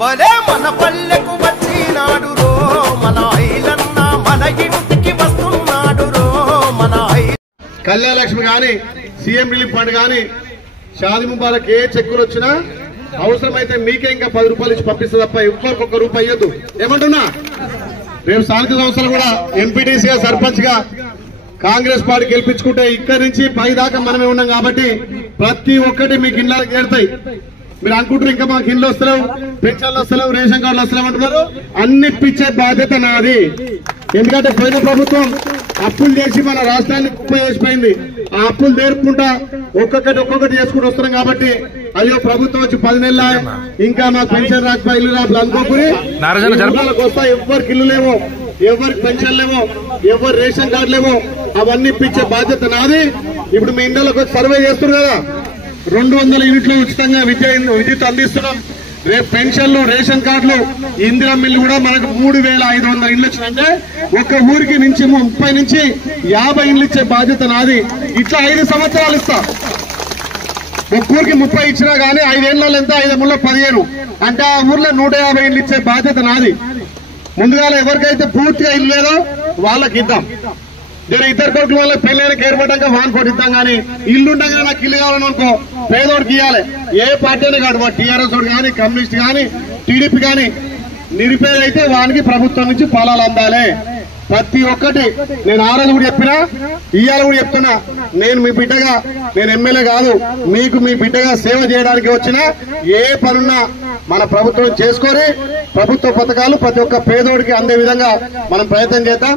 బలే మన పల్లెకు వచ్చినాడు రో మన ఐలన్న మన ఇంటికి వస్తున్నాడు రో మన కళ్యాణ లక్ష్మి గాని సీఎం రిలీఫ్ ఫండ్ గాని షాదీ ముబారక్ ఏ చెక్కులు వచ్చినా అవసరమైతే మీకే ఇంకా 10 రూపాయలు ఇచ్చి పంపిస్తే తప్ప ఎవ్వరికి 1 రూపాయి ఇవ్వద్దు. ఏమంటున్నా రేపు స్థానిక సంస్థలు కూడా ఎంపీటీసీగా సర్పంచ్ గా కాంగ్రెస్ పార్టీ గెలిపించుకుంటే ఇక్కడి నుంచి పై దాకా మనమే ఉన్నాం కాబట్టి ప్రతి ఒక్కటి మీకు ఇళ్ళకి చేరుతాయి. మీరు అనుకుంటారు ఇంకా మాకు ఇళ్ళు వస్తలేవు, పెన్షన్లు వస్తలేవు, రేషన్ కార్డులు వస్తలేవు అంటున్నారు. అన్ని ఇప్పించే బాధ్యత నాది. ఎందుకంటే పోయిన ప్రభుత్వం అప్పులు చేసి మన రాష్ట్రాన్ని కుప్ప చేసిపోయింది. ఆ అప్పులు తీర్పుకుంటా ఒక్కొక్కటి చేసుకుంటూ వస్తున్నాం కాబట్టి అయ్యో ప్రభుత్వం వచ్చి 10 నెలల ఇంకా మాకు పెన్షన్ రాకపోయి ఇల్లు రాదు అనుకోకుని వస్తా. ఎవరికి ఇల్లు లేవో, ఎవరికి పెన్షన్ లేవో, ఎవరు రేషన్ కార్డు లేవో అవన్నీ ఇప్పించే బాధ్యత నాది. ఇప్పుడు మీ ఇండ్లకు వచ్చి సర్వే చేస్తున్నారు కదా, 200 యూనిట్లు ఉచితంగా విద్యుత్ అందిస్తున్నాం. రేపు పెన్షన్లు, రేషన్ కార్డులు, ఇందిరా మిల్లు కూడా మనకు 3500 ఇళ్ళు వచ్చినంటే ఒక్క ఊరికి నుంచి 30 నుంచి 50 ఇళ్ళు ఇచ్చే బాధ్యత నాది. ఇట్లా 5 సంవత్సరాలు ఇస్తా. ఒక్క ఊరికి 30 ఇచ్చినా గానీ 5 ఏళ్ళలో ఎంత, 5 ఏళ్ళలో 15 అంటే ఆ ఊర్లో 150 ఇళ్ళు ఇచ్చే బాధ్యత నాది. ముందుగా ఎవరికైతే పూర్తిగా ఇల్లు లేదో వాళ్ళకి ఇద్దాం. నేను 2 కోట్ల వల్ల పెళ్ళైనకి ఏర్పడ్డాక 1 కోటి ఇద్దాం. కానీ ఇల్లు ఉండగా నాకు ఇల్లు కావాలని అనుకో పేదోడికి ఇవ్వాలి. ఏ పార్టీ అయినా కాదు, టీఆర్ఎస్ వాడు కానీ, కమ్యూనిస్ట్ కానీ, టీడీపీ కానీ, నిరుపేద అయితే వానికి ప్రభుత్వం నుంచి ఫలాలు అందాలి. ప్రతి ఒక్కటి నేను ఆ రోజు కూడా చెప్పినా, ఇవాళ కూడా చెప్తున్నా. నేను మీ బిడ్డగా, నేను ఎమ్మెల్యే కాదు, మీకు మీ బిడ్డగా సేవ చేయడానికి వచ్చినా ఏ పనున్నా మన ప్రభుత్వం చేసుకొని ప్రభుత్వ పథకాలు ప్రతి ఒక్క పేదోడికి అందే విధంగా మనం ప్రయత్నం చేద్దాం.